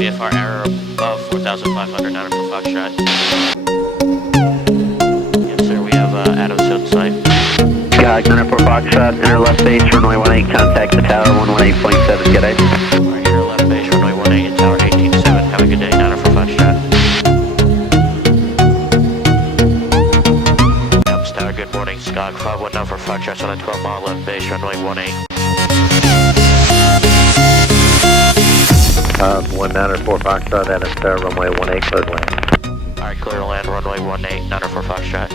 VFR error above 4,500, 9 for Foxtrot. Yes, sir, we have Adams on site. Sky, 9 for Foxtrot, enter left base, runway 18, contact the tower, 118.7, good day. Alright, enter left base, runway 18, tower 18.7. Have a good day, 9 for Foxtrot. Adams Tower, good morning. Skog 519 for Foxtrot on a 12-mile left base, runway 18. 194 Foxtrot, Adams Tower, runway 18, clear to land. Alright, clear to land, runway 18, 94 Foxtrot.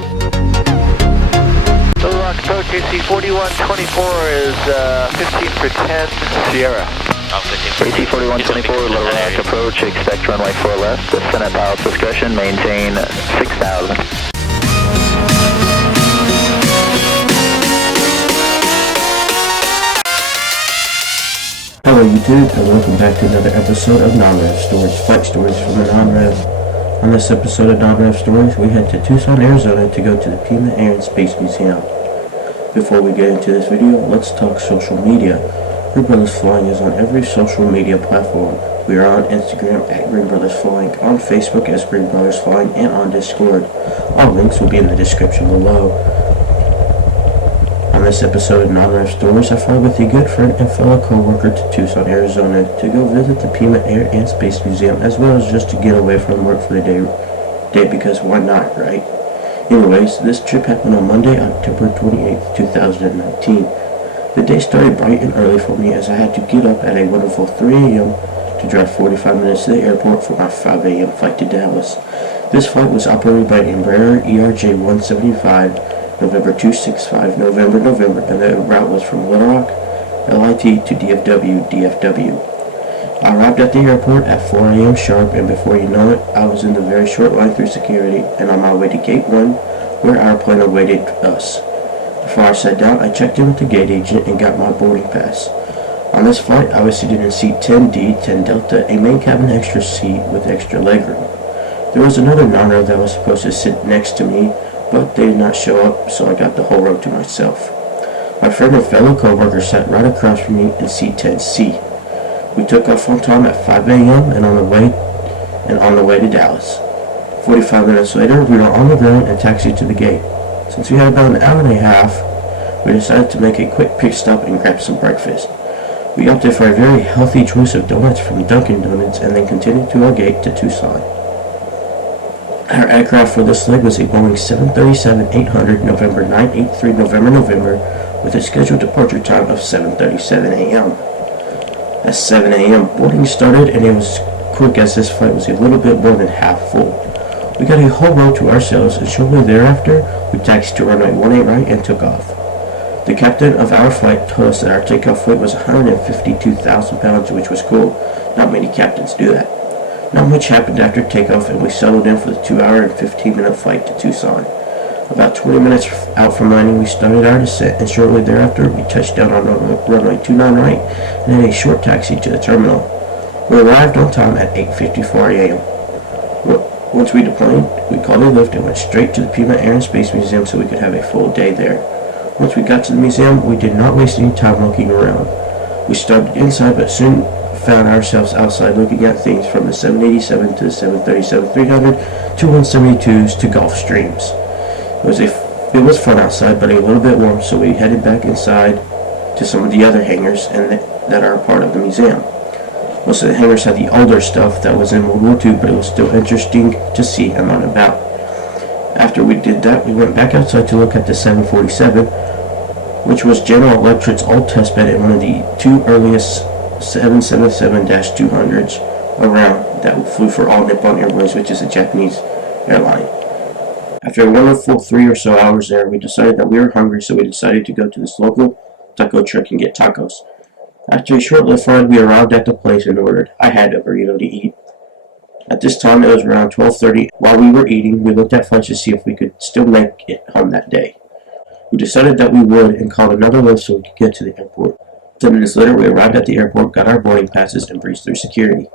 Little Rock approach AC 4124 is 15 for 10 Sierra. Oh, 15 AC 4124, Little Rock approach, expect runway 4 left, descend at pilot's discretion, maintain 6,000. Hello YouTube, and welcome back to another episode of Non-Rev Stories, flight stories from the Non-Rev. On this episode of Non-Rev Stories, we head to Tucson, Arizona to go to the Pima Air and Space Museum. Before we get into this video, let's talk social media. Green Brothers Flying is on every social media platform. We are on Instagram at Green Brothers Flying, on Facebook as Green Brothers Flying, and on Discord. All links will be in the description below. On this episode of Non-Rev Stories, I fly with a good friend and fellow co-worker to Tucson, Arizona to go visit the Pima Air and Space Museum, as well as just to get away from work for the day because why not, right? Anyways, this trip happened on Monday, October 28th, 2019. The day started bright and early for me as I had to get up at a wonderful 3 a.m. to drive 45 minutes to the airport for my 5 a.m. flight to Dallas. This flight was operated by Embraer ERJ-175, November 265, November, and the route was from Little Rock, LIT to DFW. I arrived at the airport at 4 a.m. sharp, and before you know it, I was in the very short line through security and on my way to Gate 1, where our plane awaited us. Before I sat down, I checked in with the gate agent and got my boarding pass. On this flight, I was seated in seat 10D, 10 Delta, a main cabin extra seat with extra legroom. There was another non-rev that was supposed to sit next to me, but they did not show up, so I got the whole row to myself. My friend and fellow co-worker sat right across from me in seat 10C. We took off on time at 5 a.m. and on the way to Dallas. 45 minutes later, we were on the ground and taxied to the gate. Since we had about an hour and a half, we decided to make a quick pit stop and grab some breakfast. We opted for a very healthy choice of donuts from Dunkin' Donuts and then continued to our gate to Tucson. Our aircraft for this leg was a Boeing 737-800 November 983 November with a scheduled departure time of 7:37 a.m. At 7 a.m. boarding started, and it was quick as this flight was a little bit more than half full. We got a whole row to ourselves, and shortly thereafter we taxied to runway 18 right and took off. The captain of our flight told us that our takeoff weight was 152,000 pounds, which was cool. Not many captains do that. Not much happened after takeoff, and we settled in for the 2-hour and 15-minute flight to Tucson. About 20 minutes out from landing, we started our descent, and shortly thereafter, we touched down on runway 29 right and had a short taxi to the terminal. We arrived on time at 8:54 a.m. Once we deplaned, we called a lift and went straight to the Pima Air and Space Museum so we could have a full day there. Once we got to the museum, we did not waste any time looking around. We started inside, but soon found ourselves outside looking at things from the 787 to the 737-300 to 172s to Gulfstreams. It was fun outside, but a little bit warm, so we headed back inside to some of the other hangars that are part of the museum. Most of the hangars had the older stuff that was in World War II, but it was still interesting to see and learn about. After we did that, we went back outside to look at the 747, which was General Electric's old testbed and one of the two earliest 777-200s around that flew for All Nippon Airways, which is a Japanese airline. After a wonderful 3 or so hours there, we decided that we were hungry, so we decided to go to this local taco truck and get tacos. After a short-lived ride, we arrived at the place and ordered. I had a burrito to eat. At this time, it was around 12:30. While we were eating, we looked at flights to see if we could still make it home that day. We decided that we would and called another lift so we could get to the airport. 10 minutes later, we arrived at the airport, got our boarding passes, and breezed through security.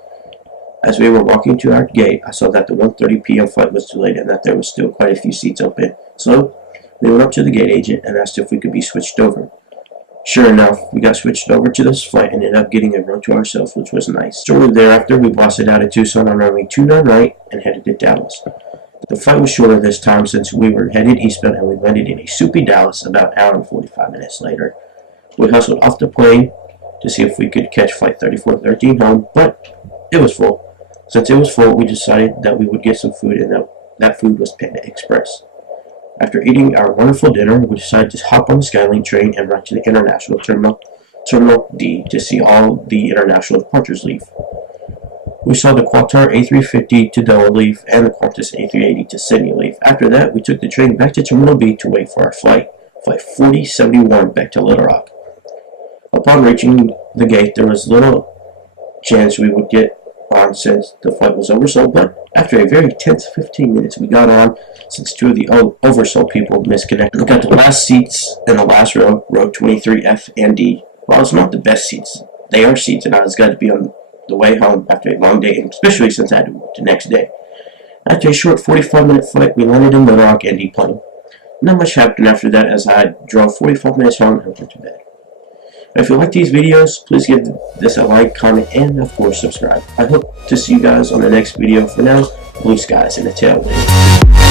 As we were walking to our gate, I saw that the 1:30 p.m. flight was delayed and that there was still quite a few seats open. So, we went up to the gate agent and asked if we could be switched over. Sure enough, we got switched over to this flight and ended up getting a row to ourselves, which was nice. Shortly thereafter, we blasted out of Tucson on runway 29 right and headed to Dallas. The flight was shorter this time since we were headed eastbound and we landed in a soupy Dallas about an hour and 45 minutes later. We hustled off the plane to see if we could catch flight 3413 home, but it was full. Since it was full, we decided that we would get some food, and that food was Panda Express. After eating our wonderful dinner, we decided to hop on the Skylink train and ride to the International Terminal D to see all the international departures leave. We saw the Qatar A350 to Doha leave and the Qantas A380 to Sydney leave. After that, we took the train back to Terminal B to wait for our flight 4071 back to Little Rock. Upon reaching the gate, there was little chance we would get on since the flight was oversold, but after a very tense 15 minutes, we got on since two of the oversold people misconnected. We got the last seats in the last row, row 23F and D. While it's not the best seats, they are seats, and I was glad to be on the way home after a long day, and especially since I had to work the next day. After a short 45-minute flight, we landed in Little Rock and deplaned. Not much happened after that, as I drove 45 minutes home and went to bed. If you like these videos, please give this a like, comment, and of course subscribe. I hope to see you guys on the next video. For now, blue skies and a tailwind.